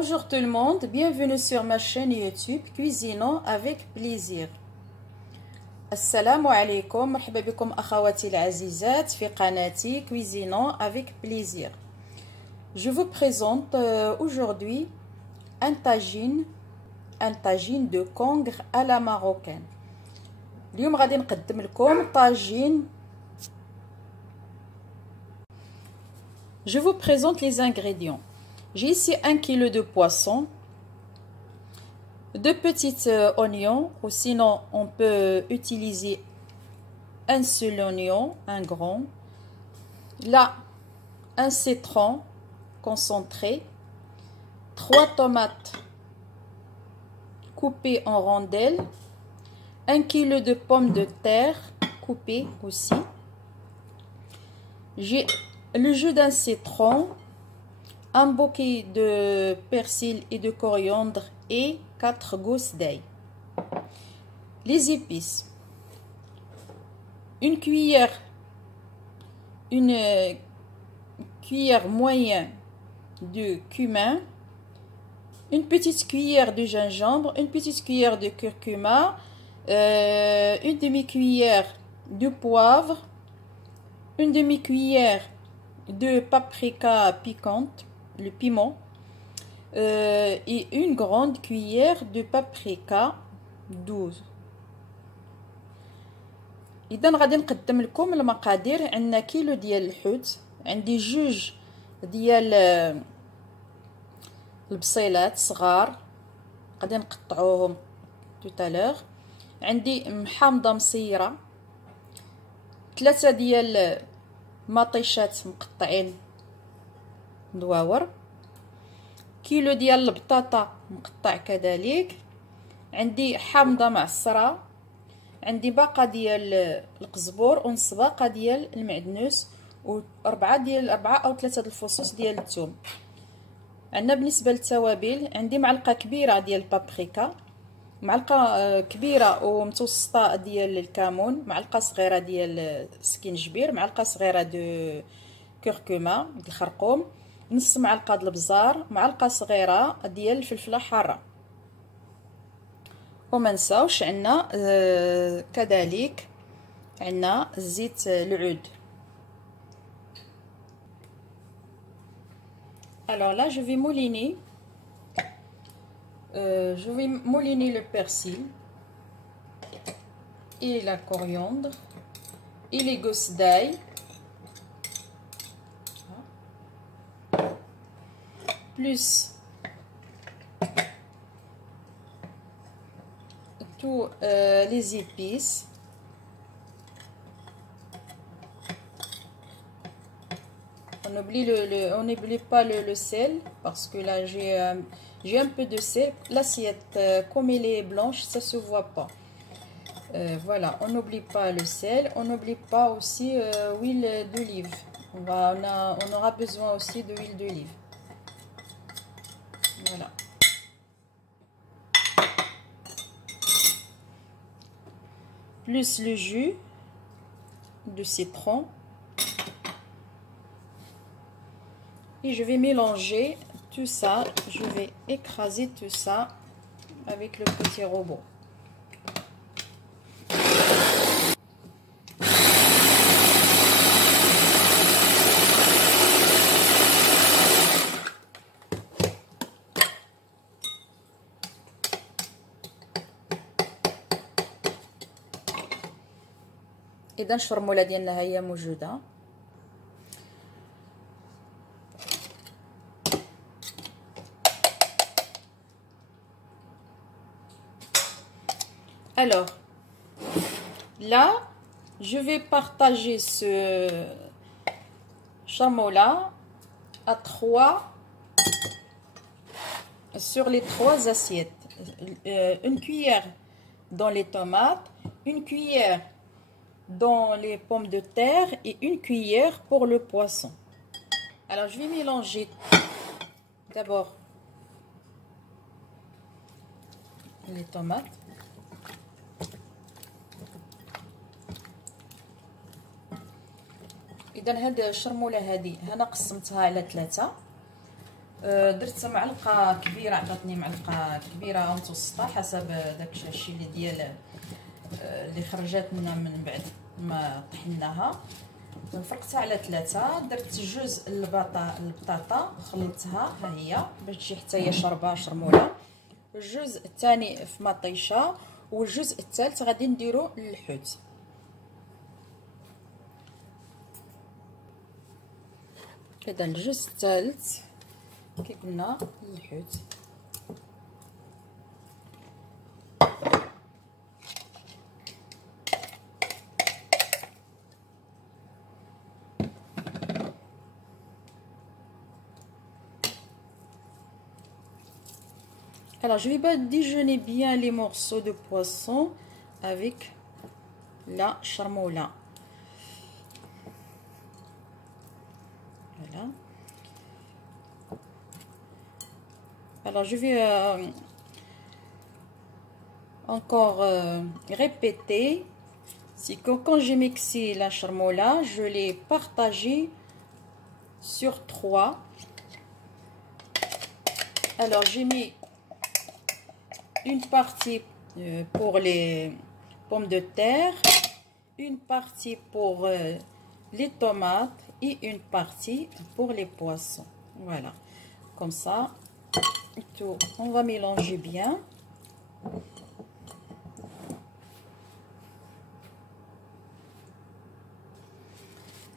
Bonjour tout le monde, bienvenue sur ma chaîne YouTube Cuisinons avec plaisir. Assalamu alaikum, مرحبا بكم أخواتي العزيزات في قناتي Cuisinons avec plaisir. Je vous présente aujourd'hui un tagine de congre à la marocaine. اليوم غادي نقدم لكم طاجين. Je vous présente les ingrédients. J'ai ici 1 kg de poisson, 2 petits oignons, ou sinon on peut utiliser un seul oignon, un grand. Là, un citron concentré, 3 tomates coupées en rondelles, 1 kg de pommes de terre coupées aussi. J'ai le jus d'un citron, un bouquet de persil et de coriandre et 4 gousses d'ail. Les épices. Une cuillère moyenne de cumin, une petite cuillère de gingembre, une petite cuillère de curcuma, une demi-cuillère de poivre, une demi-cuillère de paprika piquante, le piment, et une grande cuillère de paprika 12. إذا غادي نقدم لكم المقادير. عندنا كيلو ديال الحوت، عندي 2 ديال البصيلات صغار غادي نقطعوهم توتالور، عندي محامضه مصيره، 3 ديال مطيشات مقطعين دواور، كيلو ديال البطاطا مقطع كذلك، عندي حامضه معصره، عندي باقه ديال القزبور ونص باقه ديال المعدنوس و4 أو 3 الفصوص ديال الثوم. عندنا بالنسبه للتوابل عندي معلقه كبيره ديال البابريكا، معلقه كبيره ومتوسطه ديال الكمون، معلقه صغيره ديال السكينجبير، معلقه صغيره دو كركما الخرقوم، نص معلقه د البزار، معلقه صغيره ديال الفلفله حاره. وما نساوش عندنا كذلك عندنا زيت العود. Alors là je vais mouliner le persil et la coriandre et les gousses d'ail, plus tous les épices. On n'oublie pas le sel, parce que là j'ai un peu de sel. L'assiette comme elle est blanche, ça se voit pas. Voilà, on n'oublie pas le sel, on n'oublie pas aussi l'huile d'olive. On aura besoin aussi de l'huile d'olive. Voilà. Plus le jus de citron. Et je vais mélanger tout ça. Je vais écraser tout ça avec le petit robot. إذا الشرموله ديالنا هي موجوده. Alors là je vais partager ce chameau-là à 3 sur les 3 assiettes. Une cuillère dans les tomates, une cuillère dans les pommes de terre et une cuillère pour le poisson. Alors je vais mélanger d'abord les tomates. إذا هاد الشرموله هذه انا قسمتها على 3. درت معلقه كبيره، عطاتني معلقه كبيره ومتوسطه حسب داك الشيء اللي ديال اللي خرجت لنا من بعد ما طحناها. فرقتها على 3. درت جوج البطاطا خلطتها ها هي باش تجي حتى هي شربه شرموله. الجزء الثاني في مطيشه، والجزء الثالث غادي نديرو للحوت. هذا الجزء الثالث كي قلنا للحوت. Alors je vais badigeonner bien les morceaux de poisson avec la charmoula. Voilà. Alors je vais encore répéter. C'est que quand j'ai mixé la charmoula, je l'ai partagée sur 3. Alors j'ai mis une partie pour les pommes de terre, une partie pour les tomates et une partie pour les poissons. Voilà, comme ça, tout, on va mélanger bien.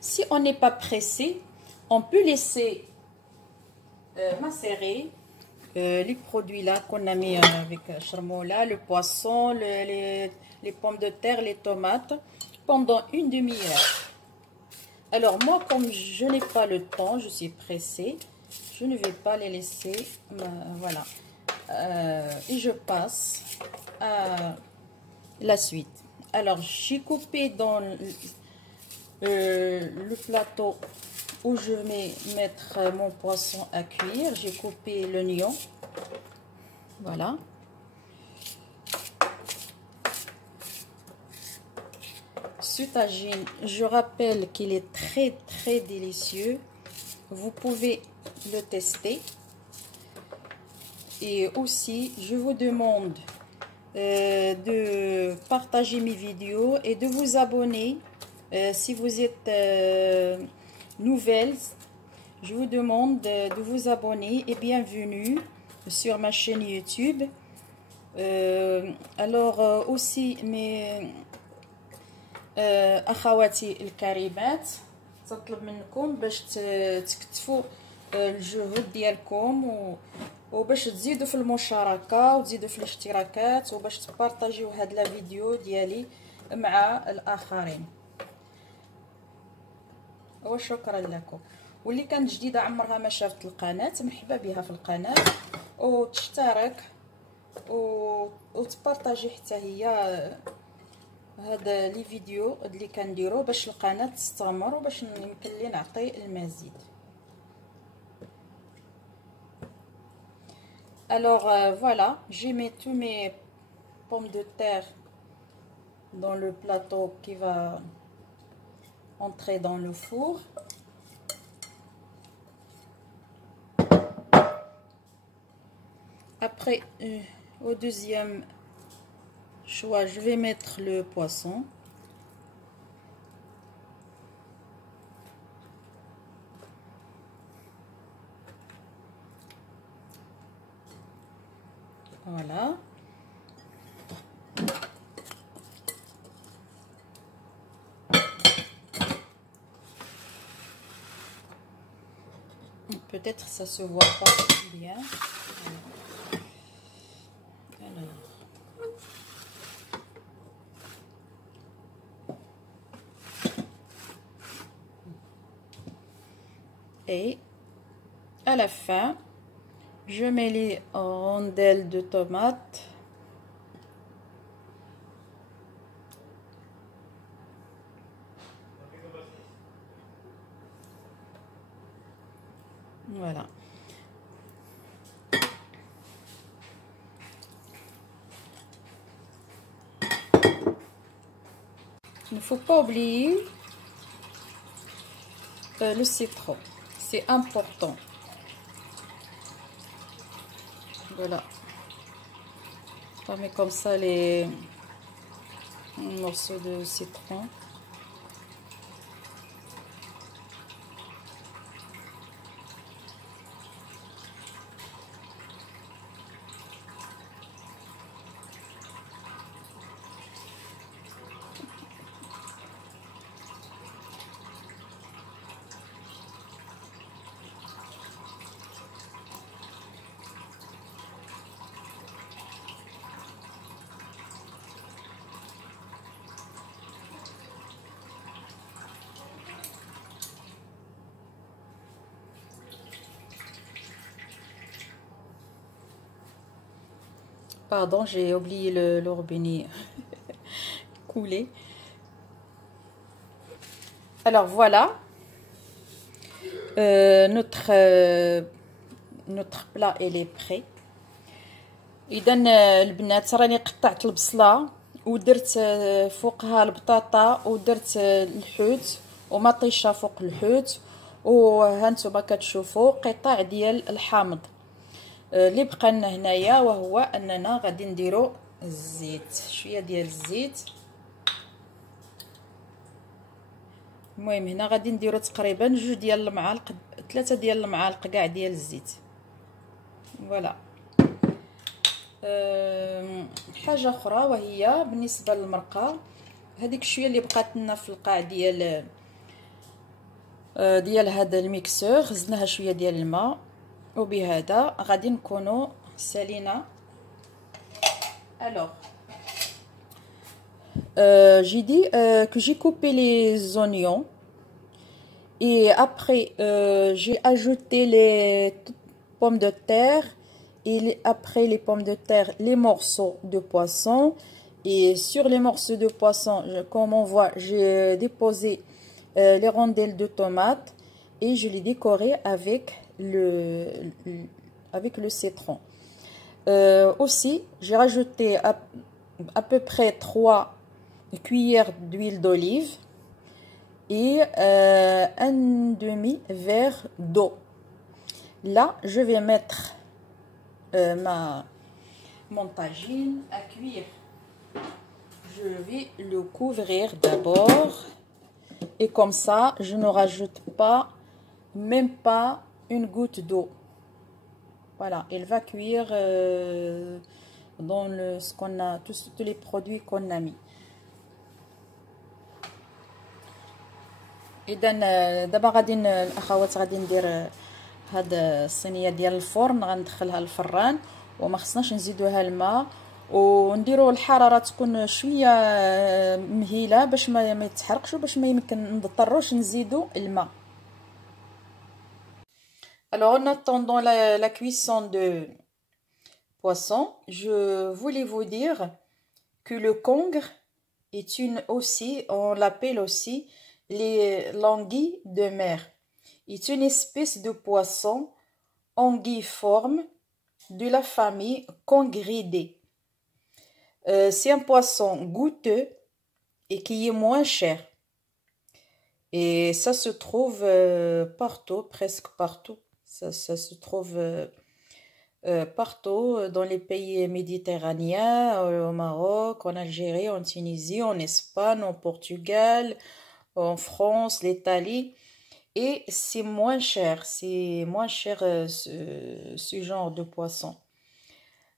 Si on n'est pas pressé, on peut laisser macérer les produits là qu'on a mis avec charmoula, le poisson, les pommes de terre, les tomates pendant une demi-heure. Alors moi, comme je n'ai pas le temps, je suis pressée, je ne vais pas les laisser, voilà. Et je passe à la suite. Alors j'ai coupé dans le plateau où je vais mettre mon poisson à cuire. J'ai coupé l'oignon, voilà. Ce tagine, je rappelle qu'il est très délicieux. Vous pouvez le tester. Et aussi, je vous demande de partager mes vidéos et de vous abonner. Si vous êtes nouvelle, je vous demande de vous abonner et bienvenue sur ma chaîne YouTube. Alors aussi mes اخواتي الكريمات، تطلب منكم باش تكتفوا الجهود ديالكم وباش تزيدوا في المشاركه وتزيدوا في الاشتراكات وباش تبارطاجيو هاد لا فيديو ديالي مع الاخرين. وشكرا لكم. واللي كانت جديده عمرها ما شافت القناه، مرحبا بها في القناه، وتشترك وتبارطاجي حتى هي هذا لي فيديو اللي كنديرو باش القناه تستمر وباش يمكن لي نعطي المزيد. Alors voilà, j'ai mis tous mes pommes de terre dans le plateau qui va entrer dans le four. Après, au deuxième choix, je vais mettre le poisson. Voilà. Peut-être ça se voit pas bien. Alors. Et à la fin, je mets les rondelles de tomates. Voilà. Il ne faut pas oublier le citron. C'est important. Voilà. On met comme ça les morceaux de citron. Pardon, j'ai oublié le robinet coulé. Alors voilà, notre plat il est prêt. اذا البنات راني قطعت البصله ودرت فوقها البطاطا ودرت الحوت ومطيشه فوق الحوت، وهانتوما كتشوفوا قطع ديال الحامض. اللي بقى لنا هنايا وهو اننا غادي نديرو الزيت، شويه ديال الزيت. المهم هنا غادي نديرو تقريبا 2 ديال المعالق 3 ديال المعالق كاع ديال الزيت. فوالا. حاجه اخرى وهي بالنسبه للمرقه، هذيك شويه اللي بقات لنا في القاع ديال هذا الميكسور خزناها شويه ديال الماء، وبهذا غادي نكونوا سالينا. Alors j'ai dit que j'ai coupé les oignons et après j'ai ajouté les pommes de terre et après les pommes de terre les morceaux de poisson, et sur les morceaux de poisson comme on voit j'ai déposé les rondelles de tomates et je les décoré avec le citron. Aussi j'ai rajouté à peu près 3 cuillères d'huile d'olive et un demi-verre d'eau. Là je vais mettre mon tagine à cuire. Je vais le couvrir d'abord et comme ça je ne rajoute pas même pas une goutte d'eau. Voilà, il va cuire dans ce qu'on a, tous les produits qu'on a mis. اذا دابا غادي الاخوات غادي ندير هاد الصينيه ديال الفرن، غندخلها للفران وما خصناش نزيدوها الماء، ونديروا الحراره تكون شويه مهيله باش ما يتحرقش وباش ما يمكن نضطروش نزيدوا الماء. Alors en attendant la cuisson de poisson, je voulais vous dire que le congre est on l'appelle aussi les languilles de mer. Est une espèce de poisson anguilliforme de la famille Congridae. C'est un poisson goûteux et qui est moins cher. Et ça se trouve partout, presque partout. Ça se trouve partout dans les pays méditerranéens, au Maroc, en Algérie, en Tunisie, en Espagne, au Portugal, en France, l'Italie. Et c'est moins cher ce genre de poisson.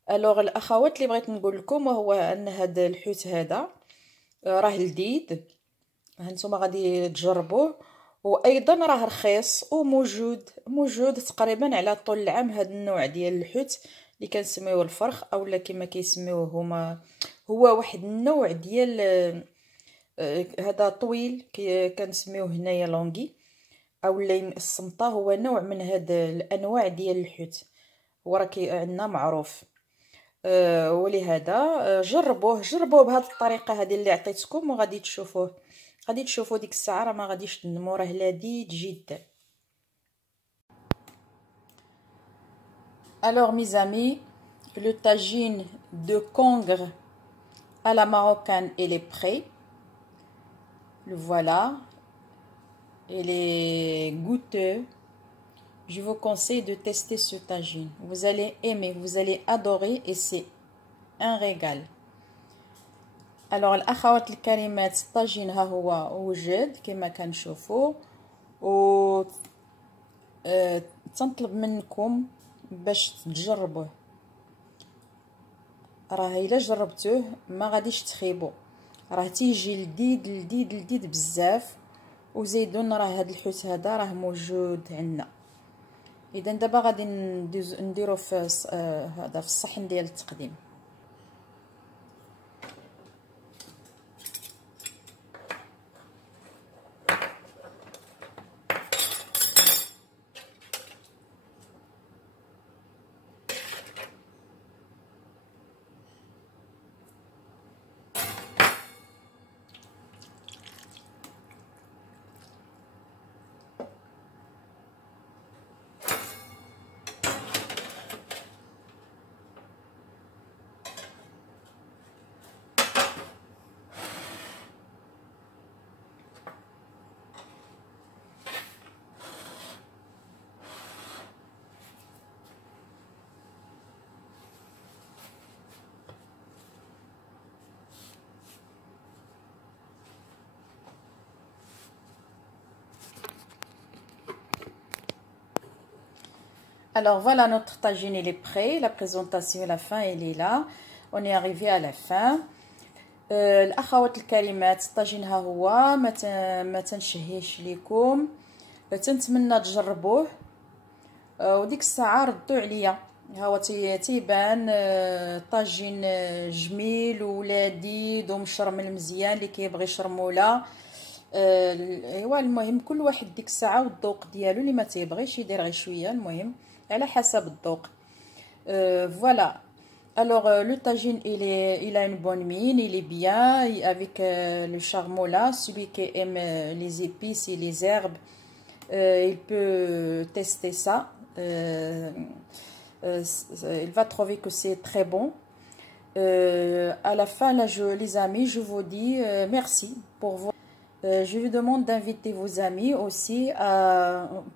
Alors الاخوات اللي بغيت نقول لكم وهو ان هذا الحوت هذا راه لذيذ، هانتوما غادي تجربوه، وايضا راه رخيص وموجود تقريبا على طول العام. هذا النوع ديال الحوت اللي كنسميوه الفرخ اولا كما كيسميوه هو واحد النوع ديال هذا طويل كنسميوه هنايا لونغي اولا السمطه، هو نوع من هاد الانواع ديال الحوت وراه عندنا معروف. ولهذا جربوه بهذه الطريقه هذه اللي عطيتكم وغادي تشوفوا ديك الساعه راه ما غاديش تندموا، راه لذيذ جدا. Alors mes amis, le tagine de congre à la marocaine il est prêt. Le voilà, il est goûteux, je vous conseille de tester ce tagine. Vous allez aimer, vous allez adorer et c'est un régal. Alors الاخوات الكريمات الطاجين ها هو وجد كما كنشوفوا و تنطلب منكم باش تجربوه. راه الا جربتوه ما غاديش تخيبوا، راه تيجي لذيذ لذيذ لذيذ بزاف. وزيدون راه هذا الحوت هذا راه موجود عندنا. اذا دابا غادي نديرو في هذا في الصحن ديال التقديم. Alors voilà, notre tagine il est prêt. La présentation à la fin elle est là. On est arrivé à la fin. الاخوات الكريمات الطاجين ها هو ما تنشهيش ليكم، تنتمنى تجربوه وديك الساعه ردوا عليا. ها هو تيبان طاجين جميل ولذيذ ومشرمل مزيان اللي كيبغي شرموله. ايوا المهم كل واحد ديك الساعه والذوق ديالو، اللي ما تيبغيش يدير غير شويه، المهم على حسب الذوق. Voilà. Alors le tagine il a une bonne mine, il est bien avec le charmeau là. Celui qui aime les épices et les herbes, il peut tester ça. Il va trouver que c'est très bon. À la fin là, les amis, je vous dis merci pour vous. Je vous demande d'inviter vos amis aussi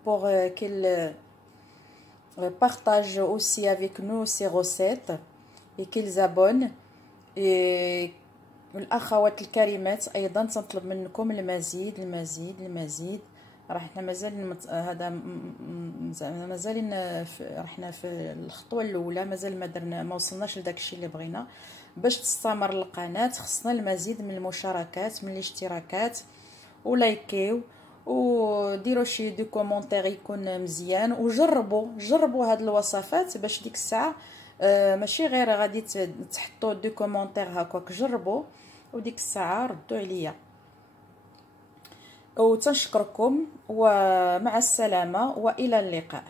pour qu'ils partagent aussi avec nous ces recettes et qu'ils abonnent. الأخوات الكريمات أيضا تنطلب منكم المزيد المزيد المزيد. راه حنا هذا مازال رحنا في الخطوه الاولى، مازال ما وصلناش لداك الشيء اللي بغينا. باش تستمر القناه خصنا المزيد من المشاركات، من الاشتراكات، ولايكيو وديروا شي دو كومونتير يكون مزيان، وجربوا هاد الوصفات باش ديك الساعه ماشي غير غادي تحطوا دو كومونتير هكاك، جربوا وديك الساعه ردوا عليا. وتنشكركم ومع السلامه والى اللقاء.